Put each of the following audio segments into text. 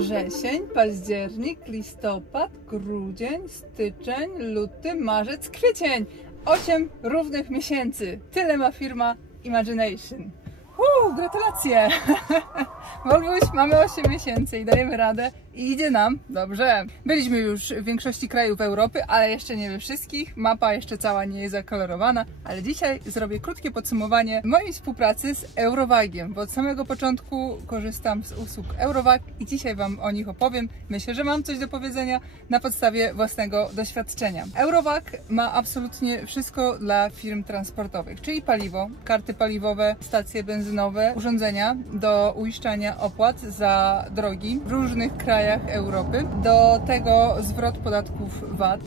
wrzesień, październik, listopad, grudzień, styczeń, luty, marzec, kwiecień. 8 równych miesięcy. Tyle ma firma Imagination. Gratulacje! Wolbuś, mamy 8 miesięcy i dajemy radę i idzie nam dobrze. Byliśmy już w większości krajów Europy, ale jeszcze nie we wszystkich. Mapa jeszcze cała nie jest zakolorowana, ale dzisiaj zrobię krótkie podsumowanie mojej współpracy z Eurowagiem, bo od samego początku korzystam z usług Eurowag i dzisiaj Wam o nich opowiem. Myślę, że mam coś do powiedzenia na podstawie własnego doświadczenia. Eurowag ma absolutnie wszystko dla firm transportowych, czyli paliwo, karty paliwowe, stacje benzynowe, urządzenia do uiszczania opłat za drogi w różnych krajach Europy, do tego zwrot podatków VAT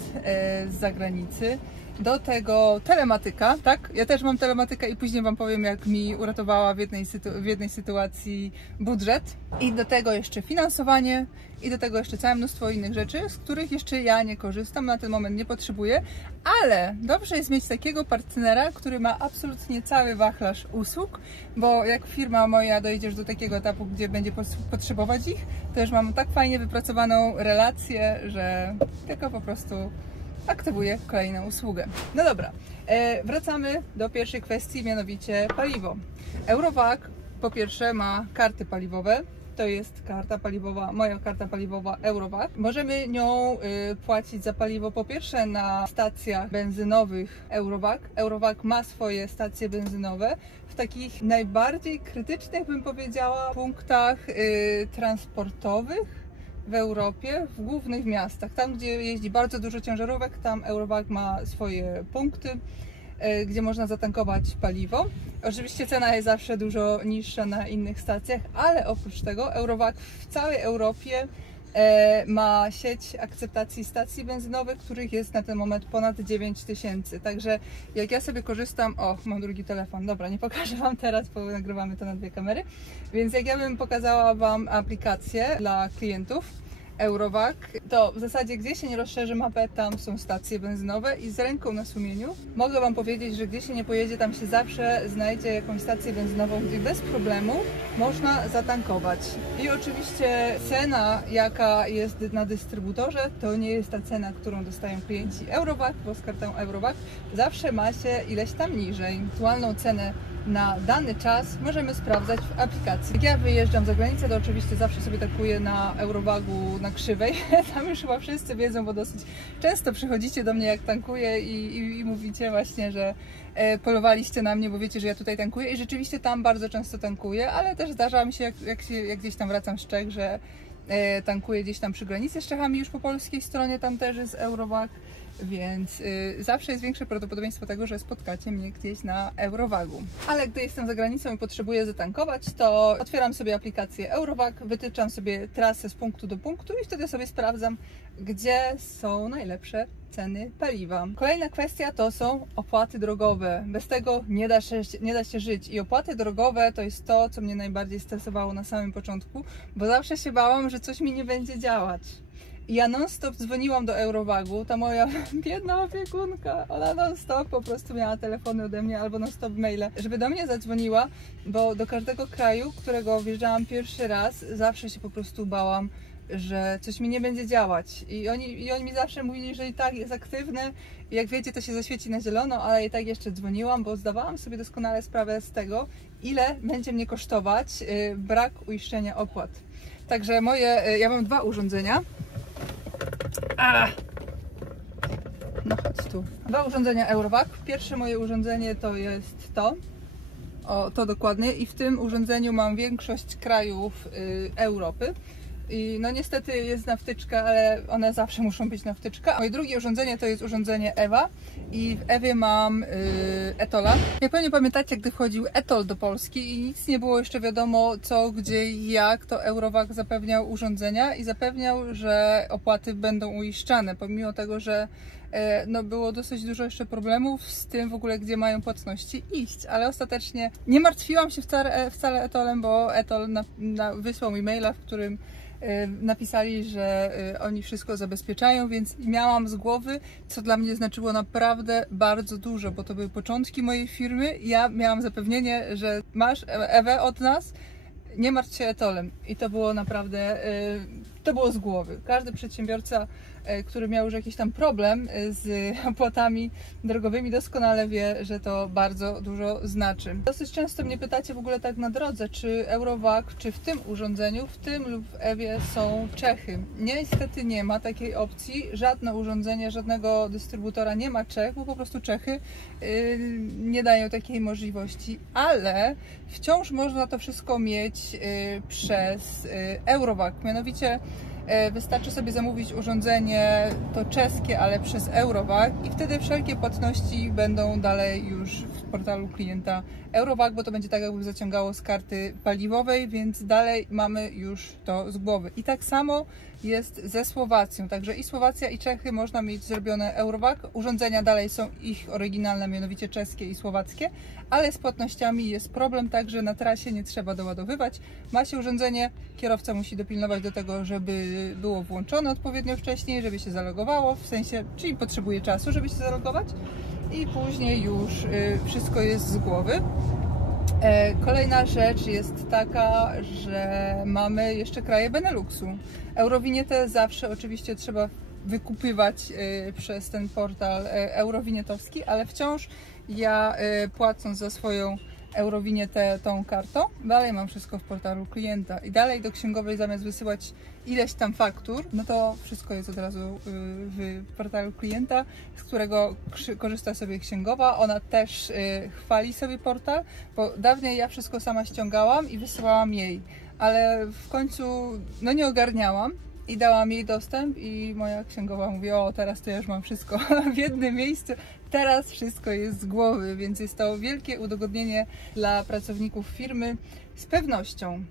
z zagranicy, do tego telematyka, tak? Ja też mam telematykę i później Wam powiem, jak mi uratowała w jednej sytuacji budżet. I do tego jeszcze finansowanie i do tego jeszcze całe mnóstwo innych rzeczy, z których jeszcze ja nie korzystam, na ten moment nie potrzebuję, ale dobrze jest mieć takiego partnera, który ma absolutnie cały wachlarz usług, bo jak firma moja dojdziesz do takiego etapu, gdzie będzie potrzebować ich, to już mam tak fajnie wypracowaną relację, że tylko po prostu aktywuję kolejną usługę. No dobra, wracamy do pierwszej kwestii, mianowicie paliwo. Eurowag po pierwsze ma karty paliwowe. To jest karta paliwowa, moja karta paliwowa Eurowag. Możemy nią płacić za paliwo po pierwsze na stacjach benzynowych Eurowag. Eurowag ma swoje stacje benzynowe w takich najbardziej krytycznych, bym powiedziała, punktach transportowych w Europie, w głównych miastach. Tam, gdzie jeździ bardzo dużo ciężarówek, tam Eurowag ma swoje punkty, gdzie można zatankować paliwo. Oczywiście cena jest zawsze dużo niższa na innych stacjach, ale oprócz tego Eurowag w całej Europie ma sieć akceptacji stacji benzynowych, których jest na ten moment ponad 9000. Także jak ja sobie korzystam... O, mam drugi telefon. Dobra, nie pokażę Wam teraz, bo nagrywamy to na 2 kamery. Więc jak ja bym pokazała Wam aplikację dla klientów Eurowag, to w zasadzie gdzie się nie rozszerzy mapę, tam są stacje benzynowe i z ręką na sumieniu mogę Wam powiedzieć, że gdzie się nie pojedzie, tam się zawsze znajdzie jakąś stację benzynową, gdzie bez problemu można zatankować. I oczywiście cena, jaka jest na dystrybutorze, to nie jest ta cena, którą dostają klienci Eurowag, bo z kartą Eurowag zawsze ma się ileś tam niżej. Aktualną cenę na dany czas możemy sprawdzać w aplikacji. Jak ja wyjeżdżam za granicę, to oczywiście zawsze sobie tankuję na Eurowagu na Krzywej. Tam już chyba wszyscy wiedzą, bo dosyć często przychodzicie do mnie, jak tankuję i mówicie właśnie, że polowaliście na mnie, bo wiecie, że ja tutaj tankuję i rzeczywiście tam bardzo często tankuję, ale też zdarza mi się, jak gdzieś tam wracam z Czech, że tankuję gdzieś tam przy granicy z Czechami, już po polskiej stronie, tam też jest Eurowag, więc zawsze jest większe prawdopodobieństwo tego, że spotkacie mnie gdzieś na Eurowagu. Ale gdy jestem za granicą i potrzebuję zatankować, to otwieram sobie aplikację Eurowag, wytyczam sobie trasę z punktu do punktu i wtedy sobie sprawdzam, gdzie są najlepsze ceny paliwa. Kolejna kwestia to są opłaty drogowe. Bez tego nie da się żyć. I opłaty drogowe to jest to, co mnie najbardziej stresowało na samym początku, bo zawsze się bałam, że coś mi nie będzie działać. I ja non-stop dzwoniłam do Eurowagu, ta moja biedna opiekunka, ona non-stop po prostu miała telefony ode mnie albo non-stop maile, żeby do mnie zadzwoniła, bo do każdego kraju, którego wjeżdżałam pierwszy raz, zawsze się po prostu bałam, że coś mi nie będzie działać. I oni mi zawsze mówili, że i tak jest aktywne i jak wiecie, to się zaświeci na zielono, ale i tak jeszcze dzwoniłam, bo zdawałam sobie doskonale sprawę z tego, ile będzie mnie kosztować brak uiszczenia opłat. Także ja mam 2 urządzenia. No chodź tu. 2 urządzenia Eurowag. Pierwsze moje urządzenie to jest to dokładnie i w tym urządzeniu mam większość krajów Europy. I no niestety jest na wtyczkę, ale one zawsze muszą być na wtyczkę. Moje drugie urządzenie to jest urządzenie EVA i w EVie mam Etola. Jak pewnie pamiętacie, gdy wchodził Etol do Polski i nic nie było jeszcze wiadomo co, gdzie i jak, to Eurowag zapewniał urządzenia i zapewniał, że opłaty będą uiszczane, pomimo tego, że no było dosyć dużo jeszcze problemów z tym w ogóle, gdzie mają płatności iść, ale ostatecznie nie martwiłam się wcale Etolem, bo Etol wysłał mi maila, w którym napisali, że oni wszystko zabezpieczają, więc miałam z głowy, co dla mnie znaczyło naprawdę bardzo dużo, bo to były początki mojej firmy. Ja miałam zapewnienie, że masz Ewę od nas nie martw się etolem. I to było naprawdę, to było z głowy. Każdy przedsiębiorca, który miał już jakiś tam problem z opłatami drogowymi, doskonale wie, że to bardzo dużo znaczy. Dosyć często mnie pytacie w ogóle tak na drodze, czy Eurowag, czy w tym urządzeniu, w tym lub w Ewie są Czechy. Niestety nie ma takiej opcji. Żadne urządzenie, żadnego dystrybutora nie ma Czech, bo po prostu Czechy nie dają takiej możliwości, ale wciąż można to wszystko mieć przez Eurowag. Mianowicie wystarczy sobie zamówić urządzenie, to czeskie, ale przez Eurowag i wtedy wszelkie płatności będą dalej już w portalu klienta Eurowag, bo to będzie tak, jakby zaciągało z karty paliwowej, więc dalej mamy już to z głowy. I tak samo jest ze Słowacją, także i Słowacja, i Czechy można mieć zrobione Eurowag. Urządzenia dalej są ich oryginalne, mianowicie czeskie i słowackie, ale z płatnościami jest problem, także na trasie nie trzeba doładowywać. Ma się urządzenie, kierowca musi dopilnować do tego, żeby było włączone odpowiednio wcześniej, żeby się zalogowało, w sensie, czyli potrzebuje czasu, żeby się zalogować i później już wszystko jest z głowy. Kolejna rzecz jest taka, że mamy jeszcze kraje Beneluxu. Eurowinietę zawsze oczywiście trzeba wykupywać przez ten portal eurowinietowski, ale wciąż ja płacąc za swoją Eurowinietę tą kartą, dalej mam wszystko w portalu klienta i dalej do księgowej zamiast wysyłać ileś tam faktur, no to wszystko jest od razu w portalu klienta, z którego korzysta sobie księgowa. Ona też chwali sobie portal, bo dawniej ja wszystko sama ściągałam i wysyłałam jej, ale w końcu no nie ogarniałam i dałam jej dostęp i moja księgowa mówi: o, teraz to ja już mam wszystko w jednym miejscu, teraz wszystko jest z głowy, więc jest to wielkie udogodnienie dla pracowników firmy z pewnością.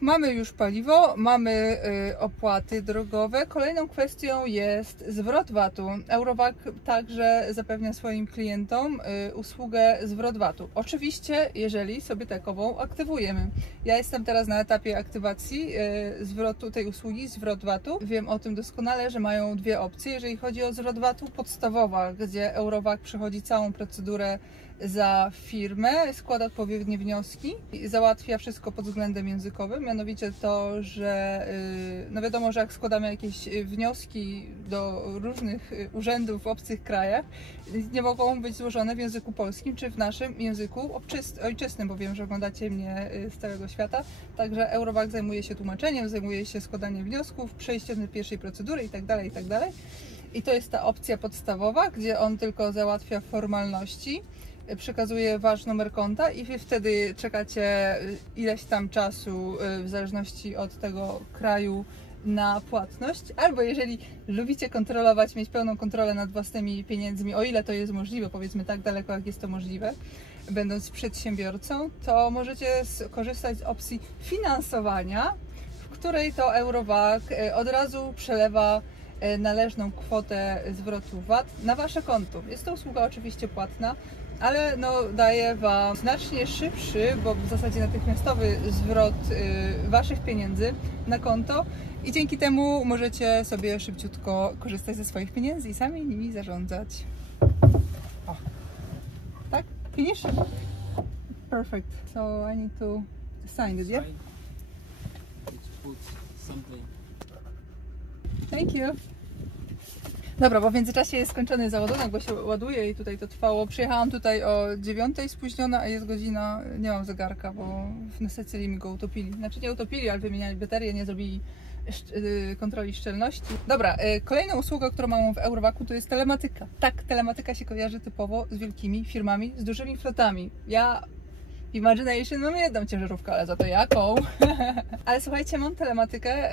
Mamy już paliwo, mamy opłaty drogowe. Kolejną kwestią jest zwrot VAT-u. Eurowag także zapewnia swoim klientom usługę zwrot VAT-u. Oczywiście, jeżeli sobie takową aktywujemy. Ja jestem teraz na etapie aktywacji zwrotu tej usługi, zwrot VAT-u. Wiem o tym doskonale, że mają dwie opcje. Jeżeli chodzi o zwrot VAT-u, podstawowa, gdzie Eurowag przechodzi całą procedurę za firmę, składa odpowiednie wnioski i załatwia wszystko pod względem językowym, mianowicie to, że no wiadomo, że jak składamy jakieś wnioski do różnych urzędów w obcych krajach, nie mogą być złożone w języku polskim czy w naszym języku ojczystym, bo wiem, że oglądacie mnie z całego świata, także Eurowag zajmuje się tłumaczeniem, zajmuje się składaniem wniosków, przejściem do pierwszej procedury itd., itd. I to jest ta opcja podstawowa, gdzie on tylko załatwia formalności, przekazuje wasz numer konta i wtedy czekacie ileś tam czasu w zależności od tego kraju na płatność, albo jeżeli lubicie kontrolować, mieć pełną kontrolę nad własnymi pieniędzmi, o ile to jest możliwe, powiedzmy tak daleko jak jest to możliwe, będąc przedsiębiorcą, to możecie skorzystać z opcji finansowania, w której to Eurowag od razu przelewa należną kwotę zwrotu VAT na wasze konto. Jest to usługa oczywiście płatna, ale no, daje wam znacznie szybszy, bo w zasadzie natychmiastowy zwrot waszych pieniędzy na konto i dzięki temu możecie sobie szybciutko korzystać ze swoich pieniędzy i sami nimi zarządzać. O. Tak? Finish? Perfect. So I need to sign it, yeah? Thank you. Dobra, bo w międzyczasie jest skończony załadunek, bo się ładuje i tutaj to trwało. Przyjechałam tutaj o 9 spóźniona, a jest godzina, nie mam zegarka, bo na Sycylii mi go utopili. Znaczy nie utopili, ale wymieniali baterię, nie zrobili kontroli szczelności. Dobra, kolejną usługą, którą mam w Eurowagu, to jest telematyka. Tak, telematyka się kojarzy typowo z wielkimi firmami, z dużymi flotami. Ja w Imagination mam jedną ciężarówkę, ale za to jaką? Ale słuchajcie, mam telematykę,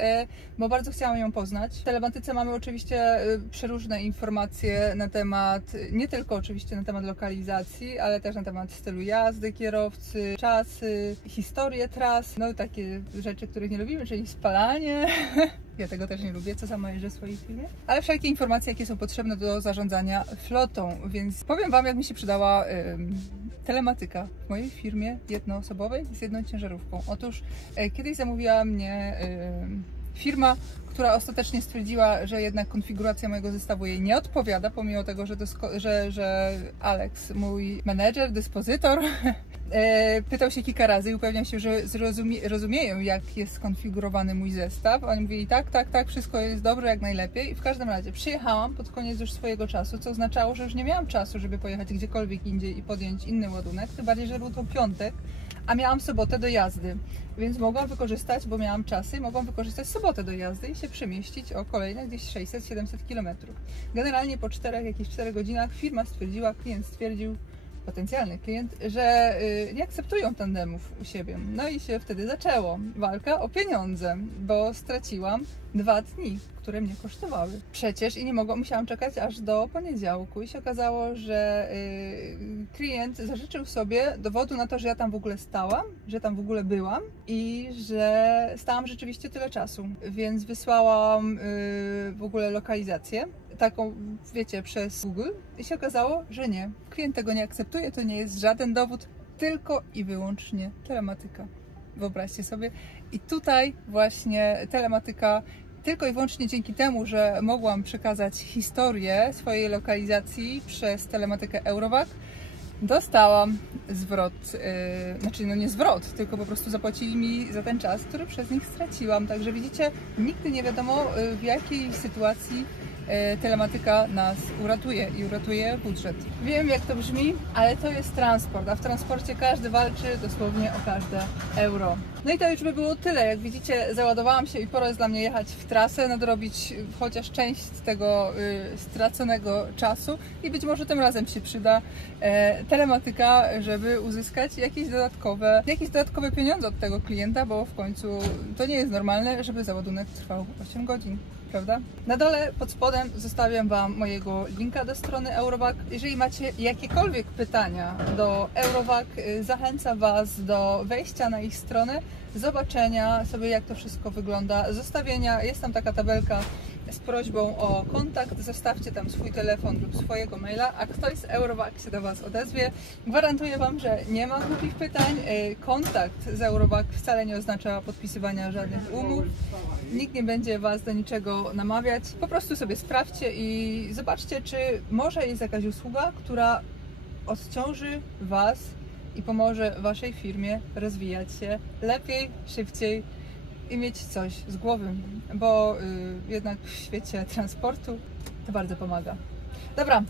bo bardzo chciałam ją poznać. W telematyce mamy oczywiście przeróżne informacje na temat, nie tylko oczywiście na temat lokalizacji, ale też na temat stylu jazdy kierowcy, czasy, historię tras, no takie rzeczy, których nie lubimy, czyli spalanie. Ja tego też nie lubię, co sama jeżdżę w swojej firmie. Ale wszelkie informacje, jakie są potrzebne do zarządzania flotą, więc powiem wam, jak mi się przydała telematyka w mojej firmie jednoosobowej z jedną ciężarówką. Otóż kiedyś zamówiła mnie firma, która ostatecznie stwierdziła, że jednak konfiguracja mojego zestawu jej nie odpowiada, pomimo tego, że Alex, mój menedżer, dyspozytor, Pytał się kilka razy i upewniał się, że rozumieją, jak jest skonfigurowany mój zestaw. Oni mówili tak, wszystko jest dobre, jak najlepiej. I w każdym razie przyjechałam pod koniec już swojego czasu, co oznaczało, że już nie miałam czasu, żeby pojechać gdziekolwiek indziej i podjąć inny ładunek, tym bardziej, że był to piątek, a miałam sobotę do jazdy, więc mogłam wykorzystać, bo miałam czasy, mogłam wykorzystać sobotę do jazdy i się przemieścić o kolejne gdzieś 600-700 km. Generalnie po jakichś 4 godzinach firma stwierdziła, klient stwierdził, potencjalny klient, że nie akceptują tandemów u siebie. No i się wtedy zaczęło. Walka o pieniądze, bo straciłam 2 dni, które mnie kosztowały. Przecież i nie mogłam, musiałam czekać aż do poniedziałku i się okazało, że klient zażyczył sobie dowodu na to, że ja tam w ogóle stałam, że tam w ogóle byłam i że stałam rzeczywiście tyle czasu. Więc wysłałam w ogóle lokalizację taką, wiecie, przez Google i się okazało, że nie. Klient tego nie akceptuje, to nie jest żaden dowód, tylko i wyłącznie telematyka. Wyobraźcie sobie. I tutaj właśnie telematyka, tylko i wyłącznie dzięki temu, że mogłam przekazać historię swojej lokalizacji przez telematykę Eurovac, dostałam zwrot, znaczy no nie zwrot, tylko po prostu zapłacili mi za ten czas, który przez nich straciłam. Także widzicie, nigdy nie wiadomo, w jakiej sytuacji telematyka nas uratuje i uratuje budżet. Wiem, jak to brzmi, ale to jest transport, a w transporcie każdy walczy dosłownie o każde euro. No i to już by było tyle. Jak widzicie, załadowałam się i pora jest dla mnie jechać w trasę, nadrobić chociaż część tego straconego czasu i być może tym razem się przyda telematyka, żeby uzyskać jakieś dodatkowe pieniądze od tego klienta, bo w końcu to nie jest normalne, żeby załadunek trwał 8 godzin. Prawda? Na dole pod spodem zostawiam Wam mojego linka do strony Eurovac. Jeżeli macie jakiekolwiek pytania do Eurovac, zachęcam Was do wejścia na ich stronę, zobaczenia sobie, jak to wszystko wygląda, zostawienia. Jest tam taka tabelka z prośbą o kontakt, zostawcie tam swój telefon lub swojego maila, a ktoś z Eurovac się do Was odezwie. Gwarantuję Wam, że nie ma głupich pytań. Kontakt z Eurovac wcale nie oznacza podpisywania żadnych umów. Nikt nie będzie Was do niczego namawiać. Po prostu sobie sprawdźcie i zobaczcie, czy może jest jakaś usługa, która odciąży Was i pomoże Waszej firmie rozwijać się lepiej, szybciej i mieć coś z głowy, bo jednak w świecie transportu to bardzo pomaga. Dobra,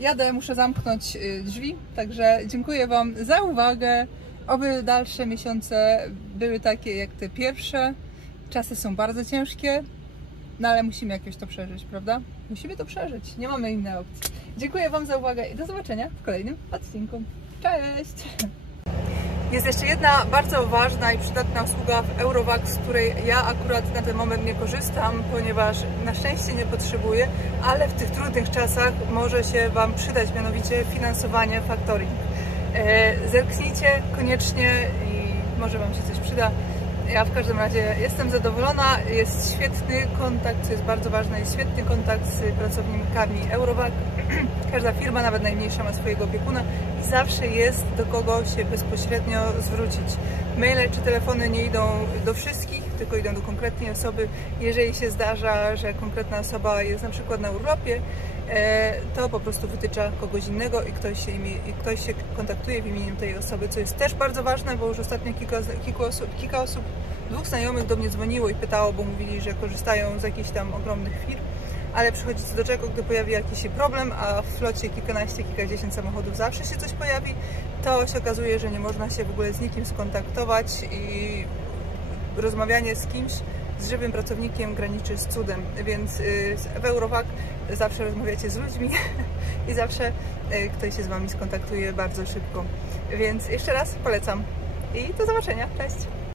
jadę, muszę zamknąć drzwi, także dziękuję Wam za uwagę. Oby dalsze miesiące były takie jak te pierwsze. Czasy są bardzo ciężkie, no ale musimy jakoś to przeżyć, prawda? Musimy to przeżyć, nie mamy innej opcji. Dziękuję Wam za uwagę i do zobaczenia w kolejnym odcinku. Cześć! Jest jeszcze jedna bardzo ważna i przydatna usługa w Eurovac, z której ja akurat na ten moment nie korzystam, ponieważ na szczęście nie potrzebuję, ale w tych trudnych czasach może się Wam przydać, mianowicie finansowanie factoring. Zerknijcie koniecznie i może Wam się coś przyda. Ja w każdym razie jestem zadowolona, jest świetny kontakt, co jest bardzo ważne, jest świetny kontakt z pracownikami Eurovac. Każda firma, nawet najmniejsza, ma swojego opiekuna i zawsze jest do kogo się bezpośrednio zwrócić. Maile czy telefony nie idą do wszystkich, tylko idą do konkretnej osoby. Jeżeli się zdarza, że konkretna osoba jest na przykład na urlopie, to po prostu wytycza kogoś innego i ktoś się kontaktuje w imieniu tej osoby, co jest też bardzo ważne, bo już ostatnio kilka osób, 2 znajomych do mnie dzwoniło i pytało, bo mówili, że korzystają z jakichś tam ogromnych firm, ale przychodzi co do czego, gdy pojawi jakiś problem, a w flocie kilkanaście, kilkadziesiąt samochodów zawsze się coś pojawi, to się okazuje, że nie można się w ogóle z nikim skontaktować i rozmawianie z kimś, z żywym pracownikiem graniczy z cudem, więc w Eurovac zawsze rozmawiacie z ludźmi i zawsze ktoś się z Wami skontaktuje bardzo szybko. Więc jeszcze raz polecam i do zobaczenia. Cześć!